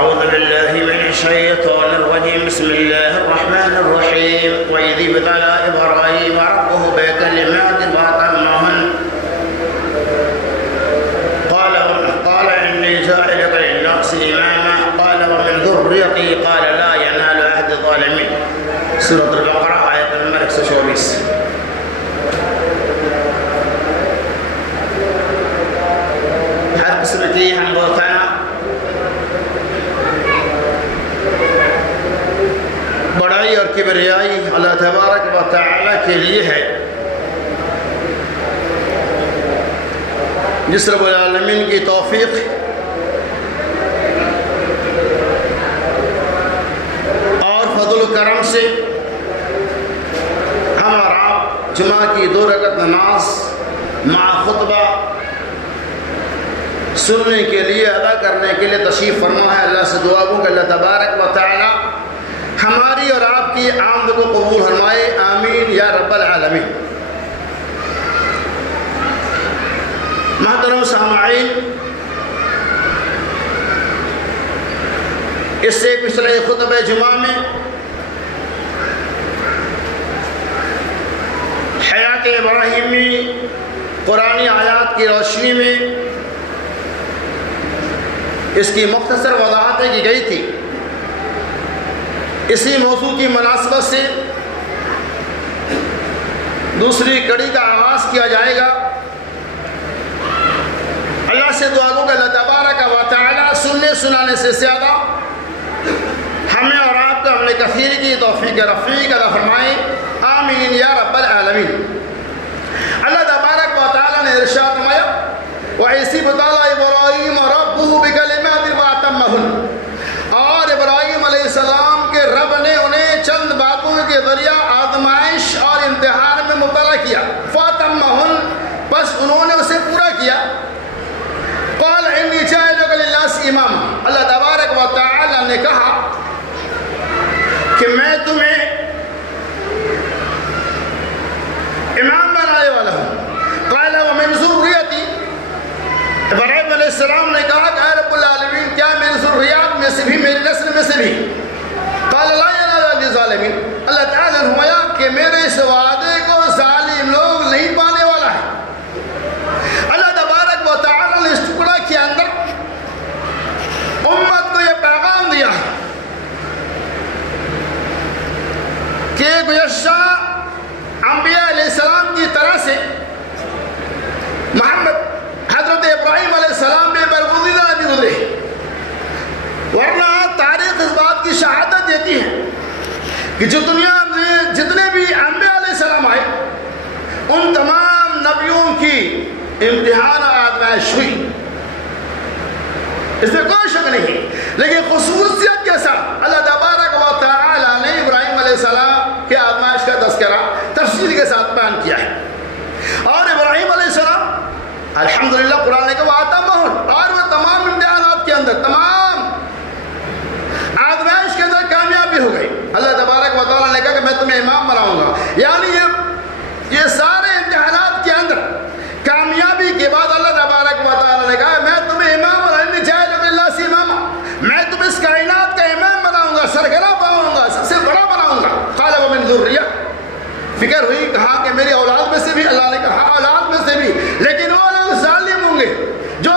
أعوذ بالله من الشيطان الرجيم. بسم الله الرحمن الرحيم. وإذ ابتلى إبراهيم ربه بكلمات فأتمهن قال إني جاعلك للناس إماما قال ومن ذريتي قال لا ينال عهد الظالمين. سورة البقرة آية نمبر 124. ہر قسم کی حمد و ثنا بڑائی اور کبریائی اللہ تبارک و تعالی کے لیے ہے، جس رب العالمین کی توفیق اور فضل و کرم سے ہم اور آپ جمعہ کی 2 رکعت نماز مع خطبہ سننے کے لیے، ادا کرنے کے لیے تشریف فرما ہے۔ اللہ سے دعا گو کہ اللہ تبارک و تعالی ہماری اور آپ کی آمد کو قبول فرمائے، آمین یا رب العالمین۔ محترم سامعین، اس سے پچھلے خطبہ جمعہ میں حیات ابراہیمی قرآنی آیات کی روشنی میں اس کی مختصر وضاحت کی گئی تھی۔ اسی موضوع کی مناسبت سے دوسری کڑی کا آغاز کیا جائے گا۔ اللہ سے دعا گو کہ اللہ تبارک و تعالی سننے سنانے سے زیادہ ہمیں اور آپ کو عمل کثیر کی توفیق رفیق عطا فرمائے، آمین یا رب العالمین۔ اللہ تبارک و تعالی نے ارشاد فرمایا وَإِذِ ابْتَلَىٰ إِبْرَاهِيمَ رَبُّهُ بِكَلِمَاتٍ فَأَتَمَّهُنَّ، اور ابراہیم علیہ السلام کے رب نے انہیں چند باتوں کے ذریعہ آزمائش اور امتحان میں مبتلا کیا۔ فَأَتَمَّهُنَّ، بس انہوں نے اسے پورا کیا۔ قَالَ إِنِّي جَاعِلُكَ لِلنَّاسِ إِمَامًا، اللہ تبارک و تعالی نے کہا کہ میں تمہیں امام بنانے والا ہوں۔ قَالَ وَمِنْ ذُرِّيَّتِي، ابراہیم علیہ السلام نے کہا کہ اے رب العالمین، کیا میری ذریات میں سے بھی، میری نسل میں سے بھی؟ قال لا ينال عهد الظالمین، اللہ تعالیٰ نے فرمایا کہ میرے اس وعدے کو ظالم لوگ نہیں پانے والا ہے۔ اللہ تبارک و تعالیٰ نے اس ٹکڑا کے اندر امت کو یہ پیغام دیا کہ گزشتہ انبیاء علیہ السلام کی طرح سے محمد حضرت ابراہیم علیہ السلام بے برگزیدہ نبی گزرے، ورنہ تاریخ اس بات کی شہادت دیتی ہے کہ جو دنیا میں جتنے بھی انبیاء علیہ السلام آئے ان تمام نبیوں کی امتحان اور آزمائش ہوئی، اس میں کوئی شک نہیں، لیکن خصوصیت کے ساتھ اللہ تبارک و تعالی نے ابراہیم علیہ السلام کے آزمائش کا تذکرہ تفصیل کے ساتھ بیان کیا ہے۔ اور ابراہیم علیہ السلام الحمدللہ قرآن نے کہا وَأَتَمَّهُنَّ، اور وہ تمام امتحانات کے اندر، تمام آزمائش کے اندر کامیابی ہو گئی۔ اللہ تبارک و تعالیٰ نے کہا کہ میں تمہیں امام بناؤں گا، یعنی یہ سارے امتحانات کے اندر کامیابی کے بعد اللہ تبارک و تعالیٰ نے کہا میں تمہیں امام بناؤں گا، جَاعِلُكَ لِلنَّاسِ إِمَامًا، میں تمہیں اس کائنات کا امام بناؤں گا، سرکردہ بناؤں گا، سب سے بڑا بناؤں گا۔ قَالَ وَمِنْ ذُرِّيَّتِي، فکر ہوئی، کہا کہ میری اولاد میں سے بھی، اللہ نے کہا اولاد میں سے بھی، لیکن وہ لوگ ظالم ہوں گے، جو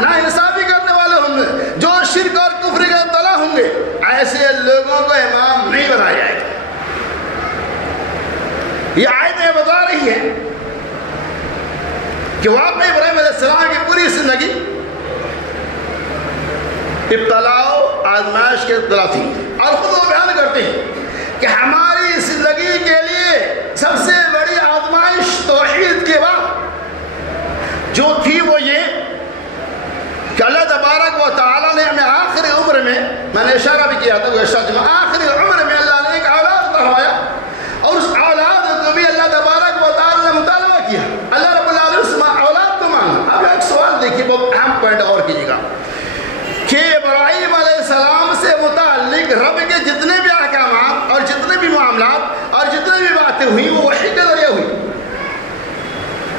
ناانصافی کرنے والے ہوں گے، جو شرک اور کفر کے مبتلا ہوں گے، ایسے لوگوں کو امام نہیں بنایا جائے گا۔ یہ آیت یہ بتا رہی ہے کہ واقعی ابراہیم علیہ السلام کی پوری زندگی ابتلا و آزمائش کے ابتلا تھی، اور خود وہ بیان کرتے ہیں کہ ہماری زندگی کے لیے سب سے بڑی آزمائش توحید کے بعد جو تھی وہ یہ کہ اللہ تبارک و تعالیٰ نے ہمیں آخری عمر میں نے اشارہ بھی کیا تھا، آخری عمر میں اللہ نے ایک اولاد فرمایا، اور اس اولاد کو بھی اللہ تبارک و تعالیٰ نے مطالبہ کیا۔ اللہ رب العالمین اولاد تو مانگا۔ اب ایک سوال دیکھیے، بہت اہم پوائنٹ غور کیجیے گا کہ ابراہیم علیہ السلام سے متعلق رب کے جتنے بھی احکامات اور جتنے بھی معاملات اور جتنے بھی باتیں ہوئی وہ وحی کے ذریعے ہوئی،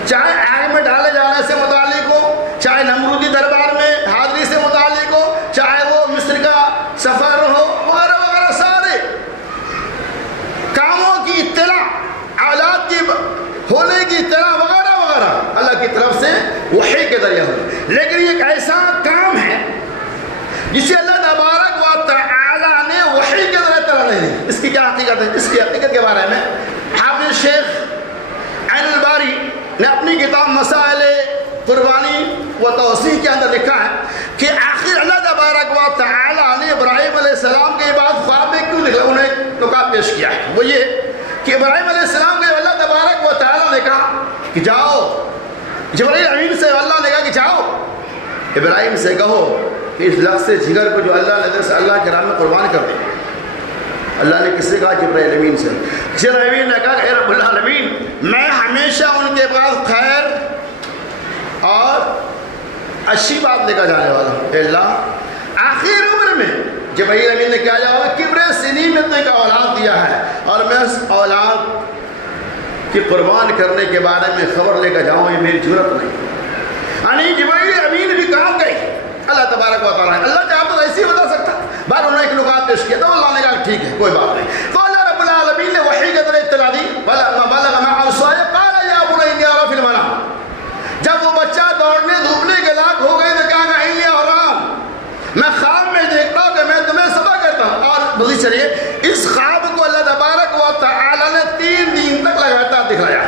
چاہے آگ میں ڈالے جانے سے متعلق ہو، چاہے نمرودی دربار میں حاضری سے متعلق ہو، چاہے وہ مصر وحی کے ذریعے ہو. لیکن یہ ایک ایسا کام ہے جسے اللہ تبارک و تعالی نے وحی کے ذریعے طرح نہیں دی. اس کی کیا حقیقت ہے؟ اس کی حقیقت کے بارے میں حافظ شیخ عین الباری نے اپنی کتاب مسائل قربانی و توسیع کے اندر لکھا ہے کہ آخر اللہ تبارک و تعالی نے ابراہیم علیہ السلام کے بعد خواب میں کیوں نکلا. انہیں ایک نکات پیش کیا ہے، وہ یہ کہ ابراہیم علیہ السلام کے اللہ تبارک و تعالی نے کہا کہ جاؤ، جبرائیل امین سے اللہ نے کہا کہ جاؤ ابراہیم سے کہو کہ اس لفظ جگر کو جو اللہ نے سے اللہ کے راہ میں قربان کر دے. اللہ نے کس سے کہا؟ جبرائیل امین سے. جبرائیل امین نے کہا کہ اے رب العالمین میں ہمیشہ ان کے پاس خیر اور اچھی بات لے کر جانے والا ہوں. اے اللہ آخر عمر میں جبرائیل امین نے کہا جاؤ کبر سنی میں تو ایک اولاد دیا ہے اور میں اس اولاد کی قربان کرنے کے بارے میں خبر لے کر جاؤں، یہ میری جرت نہیں. یعنی جبرائیل امین بھی کام گئی اللہ تبارک و تعالیٰ. اللہ چاہتا تو ایسے ہی بتا سکتا، بار انہوں نے ایک نکات پیش کیا تو اللہ نے کہا ٹھیک ہے کوئی بات نہیں. تو اللہ رب العالمین نے وحی کے ذریعے اطلاع دی. بلغ معه السعي قال يا بني ارى في المنام. جب وہ بچہ دوڑنے دھوپنے کے لائق ہو گئے تو کہا کہ انی ارى، میں خواب میں دیکھتا ہوں کہ میں تمہیں سبا کرتا ہوں. اور دوسری چلیے اس خواب کو اللہ تبارک و تعالی نے 3 دن تک لگاتار دکھلایا.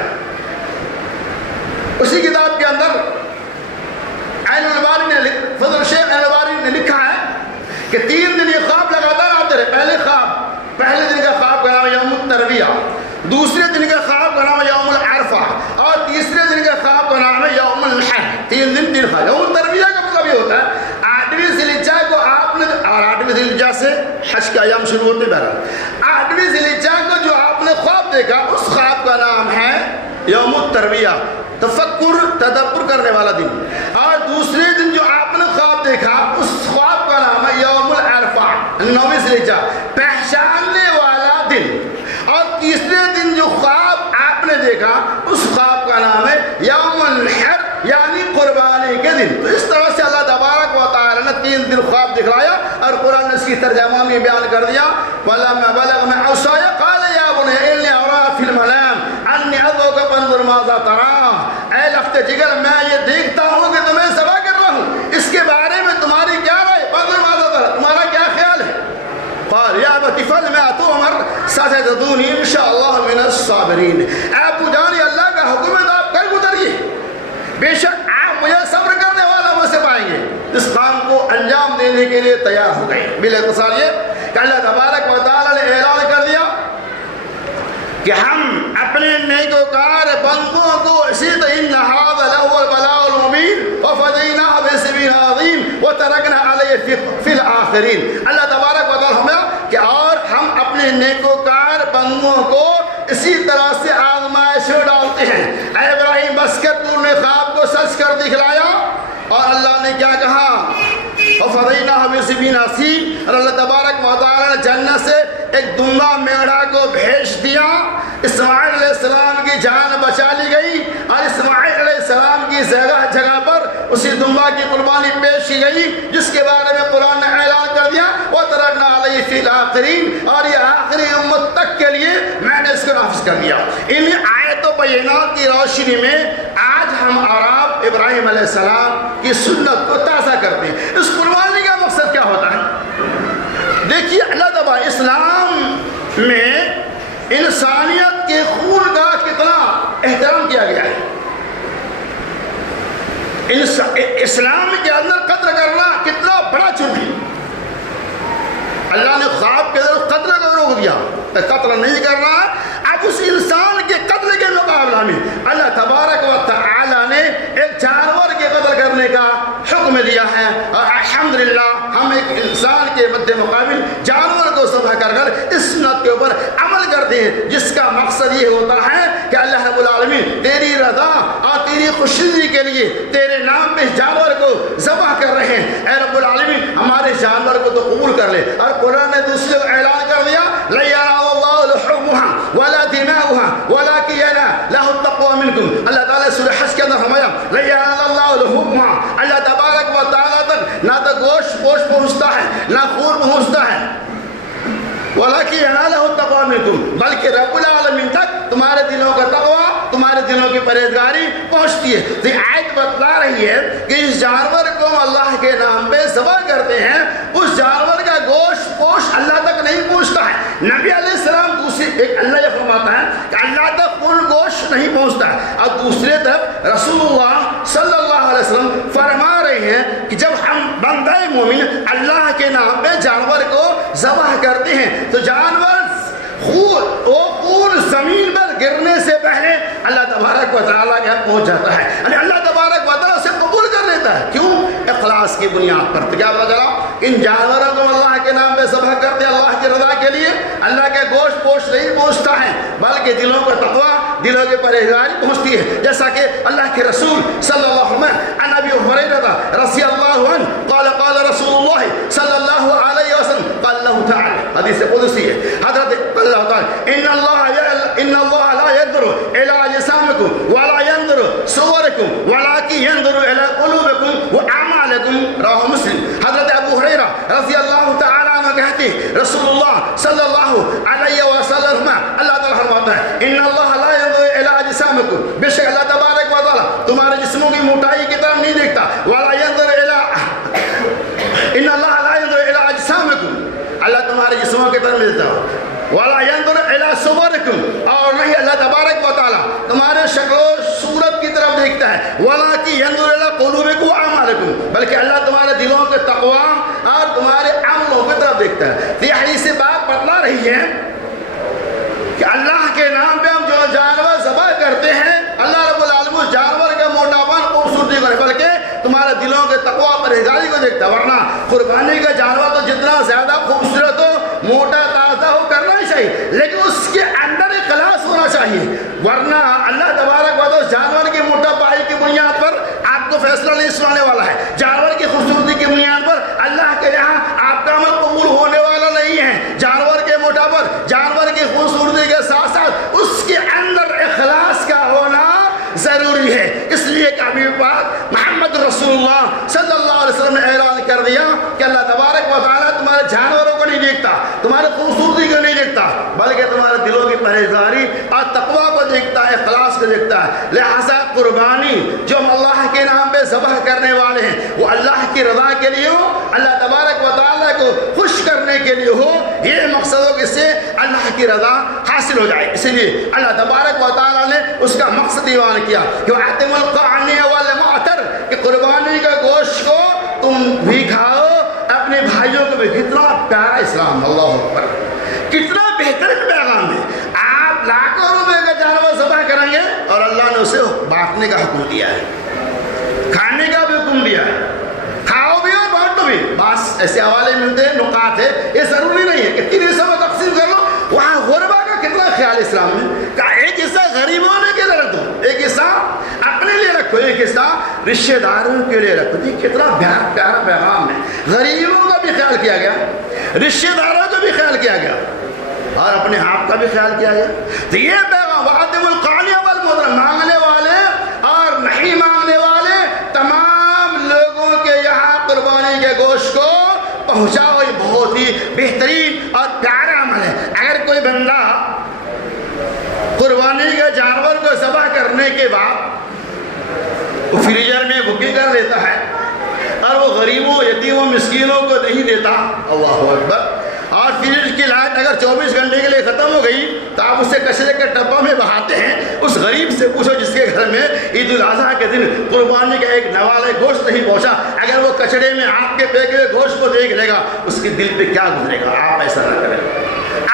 اسی کتاب کے اندر عین الباری نے فضل شیخ عین الباری نے لکھا ہے کہ 3 دن یہ خواب لگاتار آتے رہے. پہلے دن کا خواب کا نام ہے یوم الترویہ، دوسرے دن کا خواب کا نام ہے یوم العرفہ، اور تیسرے دن کا خواب کا نام ہے یوم الحج. 3 دن 3 خواب. یوم الترویہ کا مطلب یہ ہوتا ہے 8ویں ذی الحجہ کو آپ نے، اور 8ویں ذی الحجہ سے حج کے ایام شروع ہوتے. بہرحال 8ویں ذی الحجہ کو جو آپ نے خواب دیکھا اس خواب کا نام ہے یوم الترویہ، تفکر تدبر کرنے والا دن. اور دوسرے دن جو آپ نے خواب دیکھا اس خواب کا نام ہے یوم العرفہ، 9ویں ذی الحجہ، پہچاننے والا دن. اور تیسرے دن جو خواب آپ نے دیکھا اس خواب کا نام ہے یوم الحج، یعنی قربانی کے دن. تو اس طرح سے اللہ تبارک و تعالی نے 3 دن خواب دکھلایا اور قرآن نے اس کی ترجمہ میں بیان کر دیا. وَلَمَّا بَلَغَ مَعَهُ السَّعْيَ قَالَ يَا بُنَيَّ إِنِّي أَرَىٰ فِي الْمَنَامِ أَنِّي أَضْرِبُكَ فَانظُرْ مَاذَا تَرَىٰ. اے لفظ جگر میں یہ دیکھتا ہوں کہ تمہیں ذبح کر رہا ہوں، اس کے بارے میں تمہاری کیا رائے؟ فَانظُرْ مَاذَا تَرَىٰ، تمہارا کیا خیال ہے؟ قال يا أبت افعل ما تؤمر ستجدني إن شاء الله من الصابرين. اے ابو جان اللہ کا حکم ہے تو آپ کل اتریے، بے شک آپ مجھے صبر کرنے والا مجھ سے پائیں گے. اس کام کو انجام دینے کے لیے تیار ہو گئے. بالاختصار یہ کہ اللہ تبارک و تعالی نے اعلان کر دیا کہ ہم اپنے نیکوکار بندوں کو اسی طرح ان هذا لهو البلاء المبين وفديناه بسبيل عظيم وتركنا عليه في الاخرين. اللہ تبارک و تعالی ہمیں کہ اور ہم اپنے نیکوکار بندوں کو اسی طرح سے آزمائش میں ڈالتے ہیں. اے ابراہیم بس کر تو نے خواب کو سچ کر دکھلایا. اور اللہ نے کیا کہا؟ وفديناه بسبيل عظيم. اور اللہ تبارک و تعالی نے جنت سے ایک دمبا میڑھا کو بھیج دیا. اسماعیل علیہ السلام کی جان بچا لی گئی اور اسماعیل علیہ السلام کی جگہ پر اسی دمبا کی قربانی پیش کی گئی جس کے بارے میں قرآن نے اعلان کر دیا وَتَرَكْنَا عَلَيْهِ فِي الْآخِرِينَ. اور یہ آخری امت تک کے لیے میں نے اس کو نافذ کر دیا. ان آیت و بینات کی روشنی میں آج ہم اور ابراہیم علیہ السلام کی سنت کو تازہ کرتے ہیں. اس قربانی کا مقصد کیا ہوتا ہے؟ دیکھیے اللہ تعالیٰ اسلام میں انسانیت کے خون کا کتنا احترام کیا گیا ہے. اسلام کے اندر قتل کرنا کتنا بڑا جرم ہے. اللہ نے خواب کے اندر قتل کو روک دیا، قتل نہیں کرنا. اب اس انسان کے قتل کے مقابلہ میں اللہ تبارک و تعالی نے ایک جانور کے قتل کرنے کا حکم دیا ہے. اور الحمدللہ ہم ایک انسان کے مد مقابل جانور کو ذبح کر کر اس سنت کے اوپر عمل کرتے ہیں جس کا مقصد یہ ہوتا ہے کہ اللہ رب العالمین تیری رضا اور تیری خوشی کے لیے تیرے نام پہ جانور کو ذبح کر رہے ہیں. اے رب العالمین ہمارے جانور کو تو قبول کر لے. اور قرآن نے دوسرے کو اعلان کر دیا لَن يَنَالَ اللَّهُ لُحُومُهَا وَلَا دِمَاؤُهَا وَلَكِنْ يَنَالُهُ التَّقْوَىٰ مِنكُمْ. اللہ تعالیٰ سورہ حج کے اندر فرمایا لَن يَنَالَ اللَّهُ لُحُومُهَا. اللہ تبارک و تعالیٰ تک نہ تو گوشت پہنچتا ہے نہ خون پہنچتا ہے. وَلَكِنْ يَنَالُهُ التَّقْوَىٰ مِنكُمْ، بلکہ رب العالمین تک تمہارے دلوں کا تقویٰ، تمہارے دلوں کی پرہیزگاری پہنچتی ہے۔ تو یہ آیت بتلا رہی ہے کہ اس جانور کو اللہ کے نام پہ ذبح کرتے ہیں، اس جانور کا گوشت پوش اللہ تک نہیں پہنچتا ہے۔ نبی علیہ السلام دوسری ایک اللہ یہ فرماتا ہے کہ اللہ تک کوئی گوشت نہیں پہنچتا ہے، اور دوسرے طرف رسول اللہ صلی اللہ علیہ وسلم فرما رہے ہیں کہ جب ہم بندہ مومن اللہ کے نام پہ جانور کو ذبح کرتے ہیں تو جانور خون زمین پر گرنے سے پہلے اللہ تبارک و تعالیٰ کے یہاں پہنچ جاتا ہے، یعنی اللہ تبارک و تعالیٰ اسے قبول کر لیتا ہے۔ کیوں؟ اخلاص کی بنیاد پر۔ تو کیا پتہ چلا؟ ان جانوروں کو اللہ کے نام پہ ذبح کرتے اللہ کی رضا کے لیے، اللہ کے گوشت پوش نہیں پہنچتا ہے، بلکہ دلوں کو تقویٰ، دلوں کی پرہیزگاری پہنچتی ہے۔ جیسا کہ اللہ کے رسول صلی اللہ علیہ وسلم عن ابی ہریرہ رضی اللہ عنہ قال قال رسول اللہ صلی اللہ علیہ وسلم قال اللہ تعالی، حدیث قدسی ہے، حضرت اللہ تعالی ان اللہ لا ينظر الى اجسامکم ولا ينظر صورکم ولكن ينظر الى قلوبکم واعمالکم، رواہ مسلم۔ حضرت ابو ہریرہ رضی اللہ تعالی عنہ کہتے ہیں رسول اللہ صلی اللہ علیہ وسلم اللہ تعالی فرماتا ہے ان اللہ لا ينظر الى اجسامکم، بے شک اللہ تبارک و تعالی تمہارے جسموں کی موٹائی کی طرف نہیں دیکھتا، ولا ينظر الى ان اللہ لا ينظر الى اجسامکم، اللہ تمہارے جسموں کی طرف نہیں دیکھتا، وَلَا يَنْظُرُ إِلَىٰ صُوَرِكُمْ، اور نہیں اللہ تبارک و تعالیٰ تمہارے شکل و صورت کی طرف دیکھتا ہے، وَلَٰكِنْ يَنْظُرُ إِلَىٰ قُلُوبِكُمْ وَأَعْمَالِكُمْ، بلکہ اللہ تمہارے دلوں کے تقویٰ اور تمہارے عملوں کی طرف دیکھتا ہے۔ تو یہ حدیث بات بتلا رہی ہے کہ اللہ کے نام پہ ہم جو جانور ذبح کرتے ہیں، اللہ رب العالمین اس جانور کا موٹاپن خوبصورتی کو نہیں بلکہ تمہارے دلوں کے تقویٰ پرہیزگاری کو دیکھتا ہے۔ ورنہ قربانی کا جانور تو جتنا زیادہ خوبصورت ہو، موٹا تازہ ہو، کرنا ہی چاہیے، لیکن اس کے اندر اخلاص ہونا چاہیے، ورنہ اللہ تبارک و تعالیٰ جانور کی موٹا پائی کی بنیاد پر آپ کو فیصلہ نہیں سنانے والا ہے، جانور کی خوبصورتی کی بنیاد پر اللہ کے یہاں آپ کا عمل قبول ہونے والا نہیں ہے۔ جانور کے موٹا پر، جانور کی خوبصورتی کے ساتھ ساتھ اس کے اندر اخلاص کا ہونا ضروری ہے۔ اس لیے کہ حبیب پاک محمد رسول اللہ صلی اللہ علیہ وسلم نے اعلان کر دیا کہ اللہ تبارک و تعالیٰ تمہارے جانوروں کو نہیں دیکھتا، تمہارے خوبصورتی کو نہیں دیکھتا، بلکہ تمہارے دلوں کی پرہیزگاری اور تقویٰ کو دیکھتا ہے، اخلاص کو دیکھتا ہے۔ لہذا قربانی جو ہم اللہ کے نام پہ ذبح کرنے والے ہیں وہ اللہ کی رضا کے لیے ہو، اللہ تبارک و تعالیٰ کو خوش کرنے کے لیے ہو، یہ مقصد ہو کہ اس سے اللہ کی رضا حاصل ہو جائے۔ اسی لیے اللہ تبارک و تعالیٰ نے اس کا مقصد بیان کیا کہ وَأَتِمُوا الْقَعْنِيَ وَالْمُعْتَرَ، کہ قربانی کا گوشت کو تم بھی کھاؤ، اپنے بھائیوں کو بھی۔ کتنا پیارا اسلام، اللہ اکبر، کتنا بہترین پیغام ہے۔ آپ لاکھوں روپے کا جانور ذبح کریں گے اور اللہ نے اسے بانٹنے کا حکم دیا ہے، کھانے کا بھی حکم دیا ہے، کھاؤ بھی اور بانٹو بھی۔ بس ایسے حوالے ملتے ہیں، نکات ہے، یہ ضروری نہیں ہے کہ 3 حصوں میں تقسیم کر لو۔ وہاں غربا کا کتنا خیال اسلام میں کہ ایک حصہ غریبوں نے کے لیے رکھ دو، ایک حصہ اپنے لیے رکھو، ایک حصہ رشتہ داروں کے لیے رکھو۔ کتنا پیارا پیغام ہے، غریبوں کا بھی خیال کیا گیا، رشتہ داروں کا بھی خیال کیا گیا اور اپنے آپ کا بھی خیال کیا گیا۔ تو یہ پیغام وَأَتِمُوا الْقَعْنِيَ وَالْمُعْتَرَ، مانگنے والے اور نہیں مانگنے والے تمام لوگوں کے یہاں قربانی کے گوشت کو پہنچاؤ، یہ بہت ہی بہترین اور پیارا عمل ہے۔ اگر کوئی بندہ قربانی کے جانور کو ذبح کرنے کے بعد وہ فریزر میں بکنگ کر لیتا ہے اور وہ غریبوں، یتیموں، مسکینوں کو نہیں دیتا، اللہ اکبر، اور فریج کی لائٹ اگر 24 گھنٹے کے لیے ختم ہو گئی تو آپ اسے کچرے کے ڈبہ میں بہاتے ہیں۔ اس غریب سے پوچھو جس کے گھر میں عید الاضحیٰ کے دن قربانی کا ایک نوالہ گوشت نہیں پہنچا، اگر وہ کچڑے میں آپ کے پھینکے ہوئے گوشت کو دیکھ لے گا اس کے دل پہ کیا گزرے گا۔ آپ ایسا نہ کریں،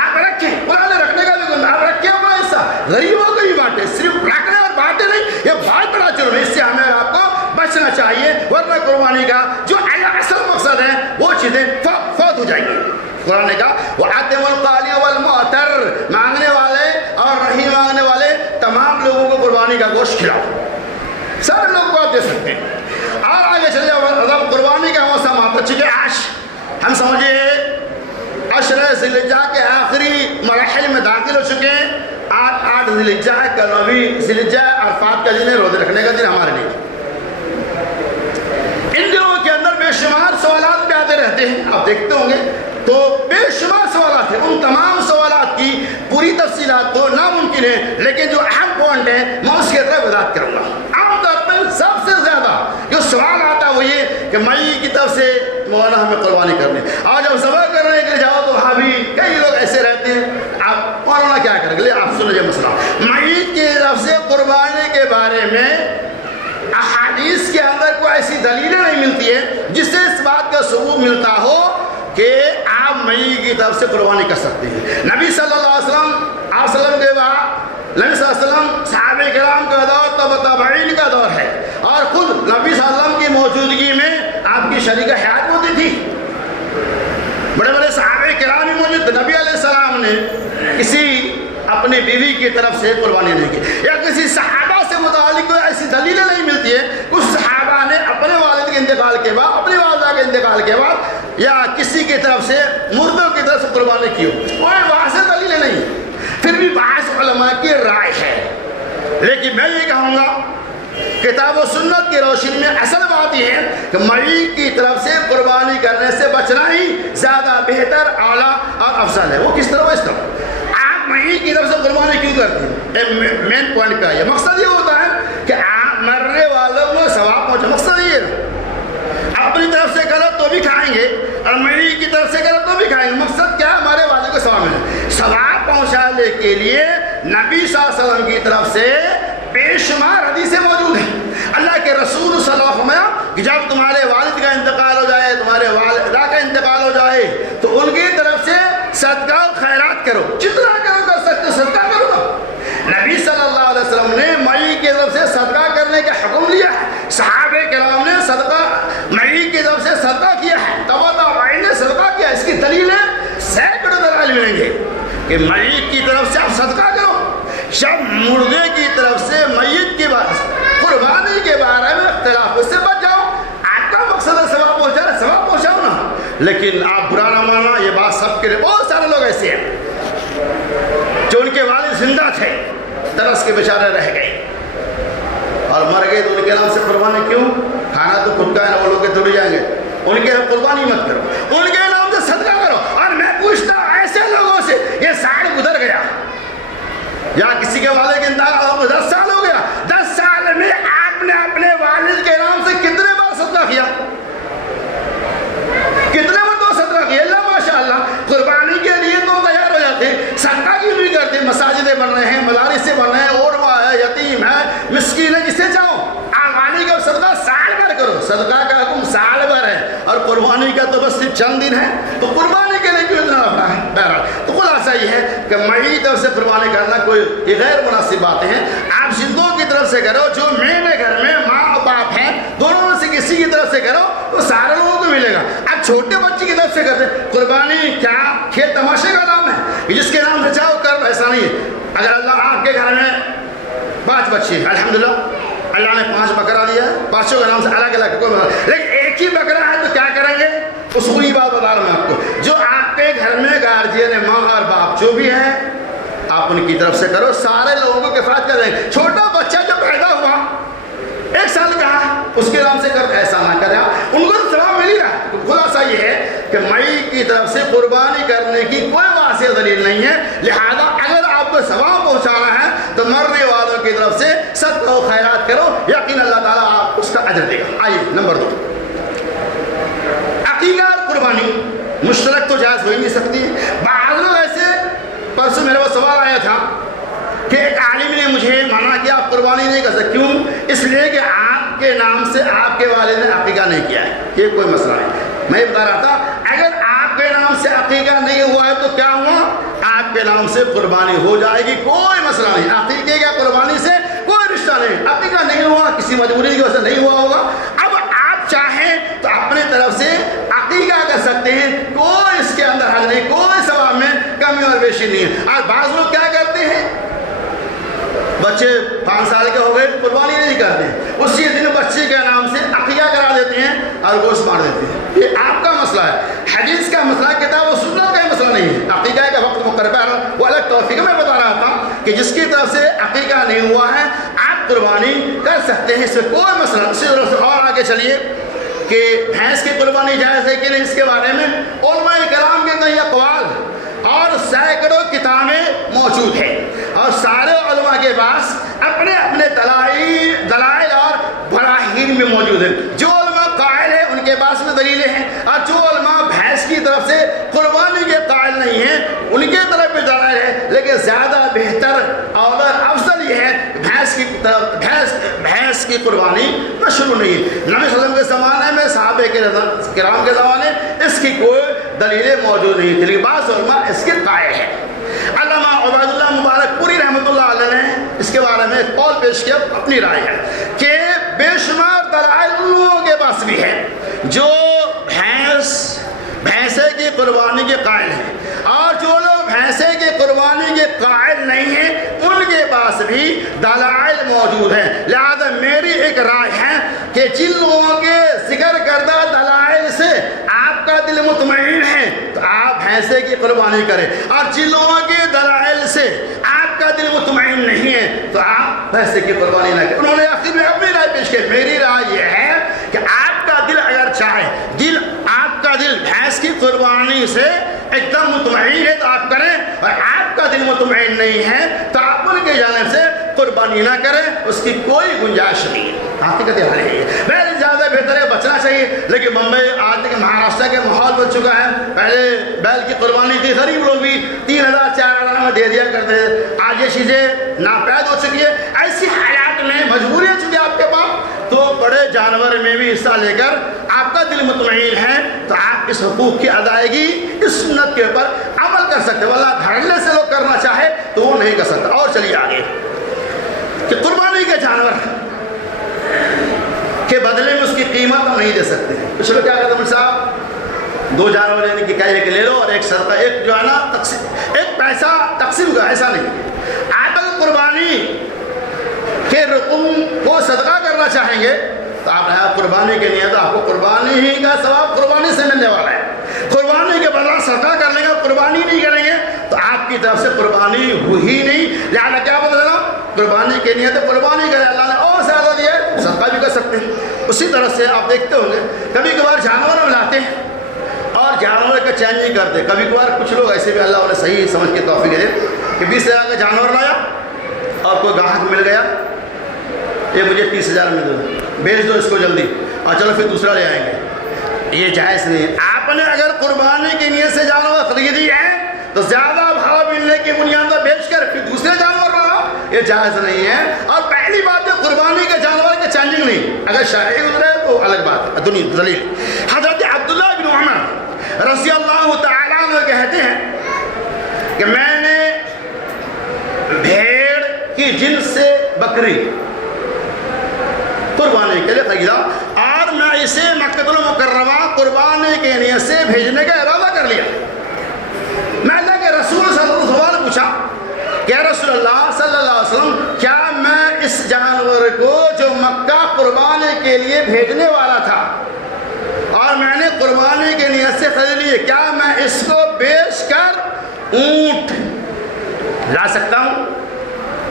آپ رکھیں، قرآن رکھنے کا بھی گناہ، آپ رکھیں اپنا حصہ، غریبوں کو ہی بانٹے، صرف رکھنے اور بانٹے نہیں، یہ بہت بڑا جرم ہے، اس سے ہمیں آپ کو بچنا چاہیے، ورنہ قربانی کا جو اصل مقصد ہے وہ چیزیں فوت ہو جائیں گی۔ قرآن نے کہا وَأَتِمُوا الْقَعْنِيَ وَالْمُعْتَرَ، مانگنے والے اور نہیں مانگنے والے تمام لوگوں کو قربانی کا گوشت کھلاؤ، سارے لوگ کو آپ دے سکتے ہیں۔ اور آگے چلے جب قربانی کا موسم آتا، چونکہ آج ہم سمجھے عشرہ ذی الحجہ کے آخری مراحل میں داخل ہو چکے ہیں۔ 8 ذی الحجہ کا 9 ذی الحجہ عرفات کا دن ہے، روزے رکھنے کا دن ہمارے لیے۔ ان دنوں کے اندر بے شمار سوالات بھی آتے رہتے ہیں، آپ دیکھتے ہوں گے تو بے شمار سوالات ہیں، ان تمام سوالات کی پوری تفصیلات تو ناممکن ہے، لیکن جو اہم پوائنٹ ہے میں اس کی طرف وضاحت کروں گا۔ عام طور پر سب سے زیادہ جو سوال آتا ہے وہ یہ کہ مئی کی طرف سے مولانا ہمیں قربانی کرنے، اور جب ذبح کرنے کے لیے جاؤ تو ہاں بھی کئی لوگ ایسے رہتے ہیں، آپ مولانا کیا کریں گے؟ آپ سنو یہ مسئلہ، میت کی طرف سے قربانی کے بارے میں احادیث کے اندر کوئی ایسی دلیلیں نہیں ملتی ہے جس سے اس بات کا ثبوت ملتا ہو کہ آپ میت کی طرف سے قربانی کر سکتے ہیں۔ نبی صلی اللہ علیہ وسلم کے بعد نبی صلی اللہ علیہ وسلم صحابہ کرام کا دور تبع تابعین کا دور ہے، اور خود نبی صلی اللہ علیہ وسلم کی موجودگی میں آپ کی شریک حیات ہوتی تھی، بڑے بڑے صحابہ کرام بھی موجود تھے۔ نبی علیہ السلام نے کسی اپنی بیوی کی طرف سے قربانی نہیں کی، یا کسی صحابہ سے متعلق کوئی ایسی دلیلیں نہیں ملتی ہے کچھ صحابہ نے اپنے والد کے انتقال کے بعد، اپنی والدہ کے انتقال کے بعد یا کسی کی طرف سے مردوں کی طرف سے قربانی کی ہو، کوئی واضح دلیلیں نہیں۔ پھر بھی بعض علماء کی رائے ہے، لیکن میں یہ کہوں گا کتاب و سنت کی روشنی میں اصل بات یہ ہے کہ میت کی طرف سے قربانی کرنے سے بچنا ہی زیادہ بہتر، اعلیٰ اور افضل ہے۔ وہ کس طرح؟ اس طرح آپ میت کی طرف سے قربانی کیوں کرتے ہیں؟ مین پوائنٹ پہ یہ مقصد یہ ہوتا ہے کہ آپ مرنے والوں کو ثواب پہنچے، مقصد یہ ہے۔ اپنی طرف سے کرو تو بھی کھائیں گے اور میت کی طرف سے کرو تو بھی کھائیں گے، مقصد کیا ہے؟ ہمارے والد کو ثواب ملے۔ ثواب پہنچانے کے لیے نبی صلی اللہ علیہ وسلم کی طرف سے بے شمار حدیثیں موجود ہیں۔ اللہ کے رسول صلی اللہ علیہ وسلم کہ جب تمہارے والد کا انتقال ہو جائے، تمہارے والدہ کا انتقال ہو جائے تو ان کی طرف سے صدقہ و خیرات کرو، جتنا کرو کر سکتے صدقہ کرو۔ نبی صلی اللہ علیہ وسلم نے میت کی طرف سے صدقہ کرنے کا حکم دیا ہے، صحابہ کرام نے صدقہ میت کی طرف سے صدقہ کیا ہے، تبع تابعین نے صدقہ کیا۔ اس کی دلیلیں سینکڑوں دلائل ملیں گے کہ میت کی طرف سے آپ صدقہ کرو۔ جب مردے کی طرف سے میت کی قربانی کے بارے میں اختلاف، اس سے بچ جاؤ۔ آپ کا مقصد ہے ثواب پہنچانا، ثواب پہنچاؤ نا، لیکن آپ برا نہ ماننا، یہ بات سب کے لیے۔ بہت سارے لوگ ایسے ہیں جو ان کے والد زندہ تھے، ترس کے بیچارے رہ گئے اور مر گئے، تو ان کے نام سے قربانی کیوں؟ کھانا تو خود کا ہے نا، وہ لوگ کے تھوڑی جائیں گے، ان کے قربانی مت کرو، ان کے نام سے صدقہ کرو۔ اور میں پوچھتا ایسے لوگوں سے، یہ سال گزر گیا یا کسی کے والد کے انتقال ہو 10 سال ہو گیا، 10 سال میں آپ نے اپنے والد کے نام سے کتنے بار صدقہ کیا؟ کتنے مرتبہ صدقہ کیا؟ اللہ ماشاءاللہ قربانی کے لیے تو تیار ہو جاتے ہیں، صدقہ کیوں نہیں کرتے؟ مساجدیں بن رہے ہیں، مدارس سے بن رہے ہیں، عوروا ہے، یتیم ہے، مسکین ہے، جسے چاہو آوانی کا صدقہ سال بھر کرو۔ صدقہ کا حکم سال بھر ہے اور قربانی کا تو بس صرف چند دن ہے، تو قربانی کے لیے کیوں اتنا رکھنا ہے؟ بہرحال تو خلاصہ یہ ہے کہ میری طرف سے قربانی کرنا کوئی غیر مناسب باتیں ہیں۔ آپ زندوں کی طرف سے کرو، جو میرے گھر میں ماں اور باپ ہیں دونوں میں سے کسی کی طرف سے کرو تو سارے لوگوں کو ملے گا۔ اب چھوٹے بچے کی طرف سے کرتے قربانی کیا کھیل تماشے کا نام ہے؟ جس کے نام سے چاہو کر، ایسا نہیں ہے۔ اگر اللہ آپ کے گھر میں 5 بچے ہیں، الحمدللہ اللہ نے 5 بکرا دیا ہے، 5 کے نام سے الگ الگ کوئی مطلب، لیکن ایک ہی بکرا ہے تو کیا کریں گے؟ اصولی بات بتا رہا ہوں میں آپ کو، جو آپ کے گھر میں گارجین ہے، ماں اور باپ جو بھی ہیں، آپ ان کی طرف سے کرو، سارے لوگوں کو کفایت کر دیں گے۔ چھوٹا بچہ جو پیدا ہوا 1 سال کا ہے، اس کے نام سے کر، ایسا نہ کریں، ان کو تو ثواب مل ہی رہا ہے۔ خلاصہ یہ ہے کہ میت کی طرف سے قربانی کرنے کی کوئی واضح دلیل نہیں ہے، لہذا اگر آپ کو ثواب پہنچانا ہے تو مرنے والوں کی طرف سے صدقہ و خیرات کرو، یقین اللہ تعالیٰ آپ اس کا اجر دے گا۔ آئیے نمبر 2، عقیقہ اور قربانی مشترک تو جائز ہو ہی نہیں سکتی ہے۔ بعض لوگ ایسے، پرسوں میرے پاس سوال آیا تھا کہ ایک عالم نے مجھے منع کیا آپ قربانی نہیں کر سکتے، کیوں؟ اس لیے کہ آپ کے نام سے آپ کے والد نے عقیقہ نہیں کیا ہے۔ یہ کوئی مسئلہ نہیں، میں بتا رہا تھا اگر آپ کے نام سے عقیقہ نہیں ہوا ہے تو کیا ہوا؟ آپ کے نام سے قربانی ہو جائے گی، کوئی مسئلہ نہیں۔ عقیقے کا قربانی سے کوئی رشتہ نہیں، عقیقہ نہیں ہوا، کسی مجبوری کی وجہ سے نہیں ہوا ہوگا۔ اب آپ چاہیں تو اپنے طرف سے عقیقہ کر سکتے ہیں، کوئی اس کے اندر حل نہیں، کوئی ثواب میں کمی اور بیشی نہیں ہے۔ اور بعض لوگ کیا کرتے ہیں، بچے 5 سال کے ہو گئے قربانی نہیں کرتے ہیں، اسی دن بچے کے نام سے عقیقہ کرا دیتے ہیں اور گوشت مار دیتے ہیں۔ یہ آپ کا مسئلہ ہے، حدیث کا مسئلہ، کتاب و سنت کا مسئلہ نہیں ہے۔ عقیقہ کا وقت مقرر ہے، وہ الگ توفیق۔ میں بتا رہا تھا کہ جس کی طرف سے عقیقہ نہیں ہوا ہے آپ قربانی کر سکتے ہیں، اس میں کوئی مسئلہ۔ اسی طرح سے اور آگے چلیے کہ بھینس کی قربانی جائز ہے کہ نہیں، اس کے بارے میں علماء کرام کے دلیلیں ہیں، اور جو علماء بھینس کی طرف سے قربانی کے قائل نہیں ہیں ان کے طرف بھی دلائل ہے، لیکن زیادہ بہتر اور افضل یہ ہے بھینس کی قربانی مشروع نہیں ہے۔ نبی صلی اللہ علیہ وسلم کے زمانے میں صحابہ کرام کے زمانے اس کی کوئی دلیلیں موجود نہیں تھی، لیکن بعض علماء اس کے قائل ہیں۔ علامہ عبید اللہ مبارک پوری رحمۃ اللہ علیہ نے اس کے بارے میں ایک قول پیش کیا، اپنی رائے ہے کہ بے شمار دلائل ان لوگوں کے پاس بھی ہے جو بھینسے کی قربانی کے قائل ہیں، اور جو لوگ بھینسے کی قربانی کے قائل نہیں ہیں ان کے پاس بھی دلائل موجود ہیں۔ لہذا میری ایک رائے ہے کہ جن لوگوں کے ذکر کردہ دلائل سے آپ کا دل مطمئن ہے تو آپ بھینسے کی قربانی کریں، اور جن لوگوں کے دلائل سے آپ کا دل مطمئن نہیں ہے تو آپ بھینسے کی قربانی نہ کریں۔ انہوں نے آخر میں اپنی رائے پیش کی۔ میری رائے یہ ہے کہ آپ کا دل اگر چاہے آپ کا دل بھینس کی قربانی سے ایک دم مطمئن ہے تو آپ کریں، اور آپ کا دل مطمئن نہیں ہے تو آپ ان کی جانب سے قربانی نہ کریں، اس کی کوئی گنجائش نہیں ہے۔ حقیقت حال ہے بیل زیادہ بہتر ہے، بچنا چاہیے، لیکن ممبئی آج تک مہاراشٹر کے ماحول بن چکا ہے۔ پہلے بیل کی قربانی تھی، غریب لوگ بھی 3000 4000 میں دے دیا کرتے تھے، آج یہ چیزیں ناپید ہو چکی ہے۔ ایسی حالات میں مجبوری ہو چکی ہے آپ کے پاس، تو بڑے جانور میں بھی حصہ لے کر آپ کا دل مطمئن ہے تو آپ اس حقوق کی ادائیگی اس سنت کے اوپر عمل کر سکتے، واللہ دھڑلے سے لوگ کرنا چاہے تو وہ نہیں کر سکتا۔ اور چلیے آگے کہ قربانی کے جانور کے بدلے میں اس کی قیمت ہم نہیں دے سکتے۔ کچھ لوگ کیا کہتے ہیں صاحب 2 جانور لینے کی کہا کہ لے لو اور ایک صدقہ، ایک جو ہے نا ایک پیسہ تقسیم کا، ایسا نہیں۔ آپ اگر قربانی کے رقم کو صدقہ کرنا چاہیں گے تو آپ قربانی کے نیت آپ کو قربانی ہی کا ثواب قربانی سے ملنے والا ہے۔ قربانی کے بدلہ صدقہ کر لیں گے، قربانی نہیں کریں گے تو آپ کی طرف سے قربانی ہوئی نہیں۔ لہٰذا کیا بدلنا، قربانی کے نیت قربانی کرے، اللہ نے اور زیادہ دیا ہے، صدقہ بھی کر سکتے ہیں۔ اسی طرح سے آپ دیکھتے ہوں گے کبھی کبھار جانور ہم لاتے ہیں اور جانور کا چینج نہیں کرتے۔ کبھی کبھار کچھ لوگ ایسے بھی اللہ انہیں صحیح سمجھ کے توفیق دے کہ 20,000 کا جانور لایا اور کوئی گاہک مل گیا، یہ مجھے 30,000 میں دو، بیچ دو اس کو جلدی اور چلو پھر دوسرا لے آئیں گے، یہ جائز نہیں ہے۔ آپ نے اگر قربانی کی نیت سے جانور خریدی ہے تو زیادہ بھاؤ ملنے کی بنیاد پر بیچ کر پھر دوسرے جانور لاؤ، یہ جائز نہیں ہے۔ اور پہلی بات ہے قربانی کے جانور کے چینجنگ نہیں، اگر شرعی گزرے تو الگ بات ہے۔ دلیل حضرت عبداللہ بن عمر رضی اللہ تعالیٰ عنہ کہتے ہیں کہ میں نے بھیڑ کی جنس سے بکری قربانی کے لیے خریدا اور میں اسے مکہ المکرمہ قربانی کے نیت سے بھیجنے کا ارادہ کر لیا۔ میں اللہ کے رسول صلی اللہ علیہ وسلم سوال پوچھا کہ یا رسول اللہ صلی اللہ علیہ وسلم، کیا میں اس جانور کو جو مکہ قربانی کے لیے بھیجنے والا تھا اور میں نے قربانی کے نیت سے خرید لیے، کیا میں اس کو بیچ کر اونٹ لا سکتا ہوں؟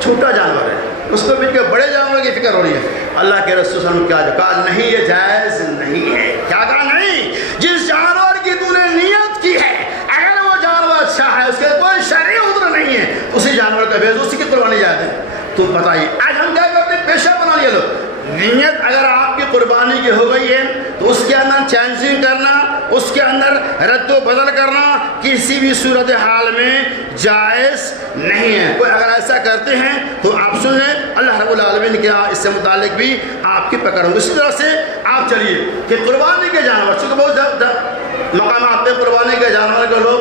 چھوٹا جانور ہے، اس کو بیچ کے بڑے جانور کی فکر ہو رہی ہے۔ اللہ کے رسول صلی اللہ علیہ وسلم کیا کہا؟ نہیں، یہ جائز نہیں ہے۔ کیا کہا؟ نہیں، جس جانور کی تو نے نیت کی ہے اگر وہ جانور اچھا ہے، اس کے کوئی شرعی عذر نہیں ہے، اسی جانور کا بیچ، اسی کی قربانی جائز ہے۔ تو بتائیے آج ہم کیا کرتے ہیں؟ پیشہ بنا لیا لوگ۔ نیت اگر آپ کی قربانی کی ہو گئی ہے تو اس کے اندر چینجنگ کرنا، اس کے اندر رد و بدل کرنا کسی بھی صورت حال میں جائز نہیں ہے۔ کوئی اگر ایسا کرتے ہیں تو آپ سن لیں اللہ رب العالمین کے اس سے متعلق بھی آپ کی پکڑ ہوگی۔ اسی طرح سے آپ چلیے کہ قربانی کے جانور، چونکہ بہت مقامات پہ قربانی کے جانور کو لوگ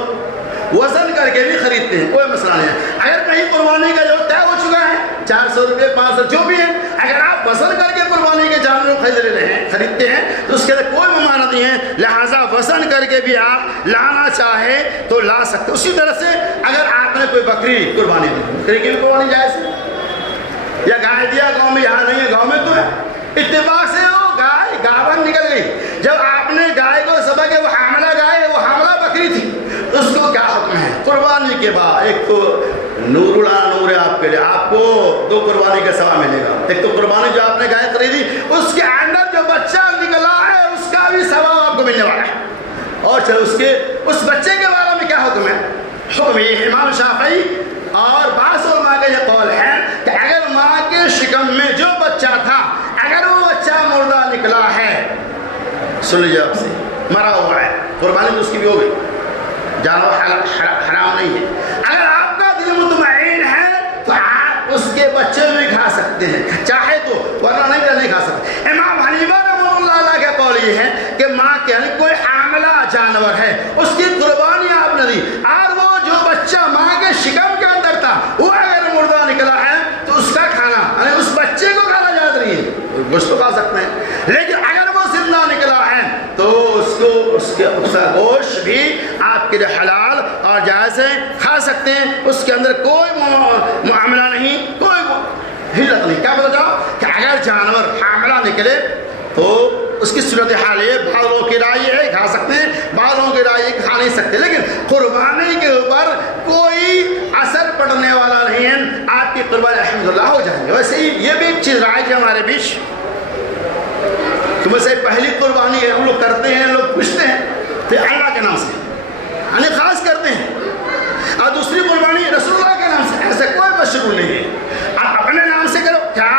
وزن کر کے بھی خریدتے ہیں، کوئی مسئلہ نہیں ہے۔ اگر کہیں قربانی کا جو طے ہو چکا ہے 400 روپے 500 جو بھی ہے، اگر آپ وزن کر کے قربانی کے جانور خریدتے ہیں تو اس کے لیے کوئی ممانعت نہیں ہے، لہٰذا وزن کر کے بھی آپ لانا چاہے تو لا سکتے۔ اسی طرح سے اگر آپ نے کوئی بکری قربانی دی، بکری کی بھی قربانی جائز ہے، یا گائے دیا گاؤں میں، یہاں نہیں ہے، گاؤں میں تو ہے، اتفاق سے وہ گائے گاون نکل گئی، جب آپ نے گائے کو ذبح کیا، وہ حاملہ گائے ہے، وہ حاملہ بکری تھی، اس کو کیا حکم ہے؟ قربانی کے بعد ایک تو نور ہے آپ کے لیے، آپ کو 2 قربانی کا ثواب ملے گا۔ ایک تو قربانی جو آپ نے گائے خریدی اس کے اندر جو بچہ نکلا ہے اس کا بھی ثواب آپ کو ملنے والا ہے۔ اور چلو اس بچے کے بارے میں کیا حکم ہے؟ حکم یہ امام شافعی اور بعض علماء کا یہ قول ہے کہ اگر ماں کے شکم میں جو بچہ تھا اگر وہ بچہ مردہ نکلا ہے، سن لیجیے آپ سے، مرا ہوا ہے، قربانی تو اس کی بھی ہو گئی، جانور حرام نہیں ہے۔ اگر آپ کا دل مطمئن ہے تو آپ اس کے بچے بھی کھا سکتے ہیں، چاہے تو، ورنہ نہیں کھا سکتے۔ امام حنیفہ رحمہ اللہ کا قول یہ ہے کہ ماں کے یعنی کوئی حاملہ جانور ہے، اس کی قربانی آپ نے دی، اور وہ جو بچہ ماں کے شکم کے اندر تھا وہ اگر مردہ نکلا ہے تو اس کا کھانا یعنی اس بچے کو کھانا جائز نہیں ہے، گوشت تو کھا سکتے ہیں، لیکن اگر وہ زندہ نکلا ہے تو اس کا گوشت بھی آپ کے لیے حلال اور جائز ہے، کھا سکتے ہیں، اس کے اندر کوئی معاملہ نہیں، کوئی حلت نہیں۔ کیا بتا جاؤ کہ اگر جانور حاملہ نکلے تو اس کی صورتحال یہ، بعض لوگوں کی رائے ہے کھا سکتے ہیں، بعض لوگوں کی رائے کھا نہیں سکتے، لیکن قربانی کے اوپر کوئی اثر پڑنے والا نہیں ہے، آپ کی قربانی الحمدللہ ہو جائیں گے۔ ویسے ہی یہ بھی ایک چیز رائج ہے ہمارے بیچ، تو ویسے پہلی قربانی ہے ہم لوگ کرتے ہیں، لوگ پوچھتے ہیں تو اللہ کے نام سے یعنی خاص کرتے ہیں، اور دوسری قربانی رسول اللہ کے نام سے، ایسے کوئی مشروع نہیں ہے، آپ اپنے نام سے کرو، کیا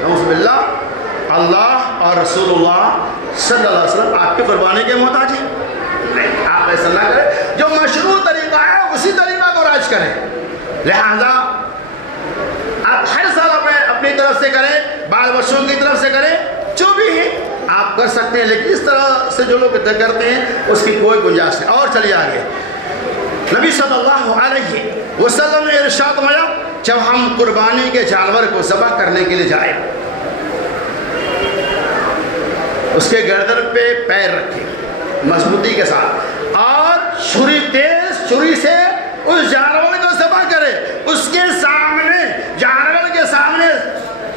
نعوذ باللہ اللہ اور رسول اللہ صلی اللہ علیہ وسلم آپ کی قربانی کے محتاج ہیں؟ نہیں، آپ ایسا نہ کریں، جو مشروع طریقہ ہے اسی طریقہ کو رائج کریں، لہذا آپ ہر سال اپنی طرف سے کریں، بال بچوں کی طرف سے کریں، جو بھی ہے آپ کر سکتے ہیں، لیکن اس طرح سے جو لوگ کرتے ہیں اس کی کوئی گنجائش نہیں۔ اور چلیے آگے، نبی صلی اللہ علیہ وسلم نے ارشاد فرمایا جب ہم قربانی کے جانور کو ذبح کرنے کے لیے جائیں، اس کے گردن پہ پیر رکھیں مضبوطی کے ساتھ، اور تیز چھری سے اس جانور کو ذبح کرے، اس کے سامنے جانور کے سامنے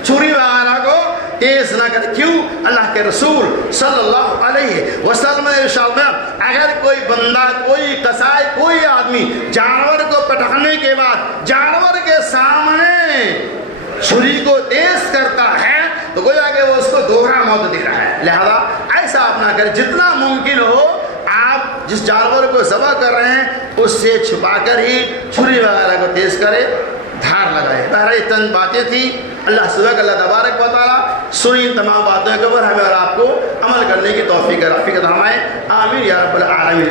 چھری وغیرہ کو تیز نہ کرے۔ کیوں؟ اللہ کے رسول صلی اللہ علیہ وسلم نے ارشاد فرمایا اگر کوئی بندہ، کوئی قصائی، کوئی آدمی جانور کو پٹکنے کے بعد جانور کے سامنے چھری کو تیز کرتا ہے تو گویا کہ وہ اس کو دوہرا موت دے رہا ہے، لہذا ایسا آپ نہ کریں، جتنا ممکن ہو آپ جس جانور کو ذبح کر رہے ہیں اس سے چھپا کر ہی چھری وغیرہ کو تیز کرے، دھار لگائے۔ بہرحال یہ چند باتیں تھیں، اللہ سبحانہ اللہ تبارک و تعالیٰ سنی تمام باتوں کے اوپر ہمیں اور آپ کو عمل کرنے کی توفیق عطا فرمائے، آمین یا رب العالمین۔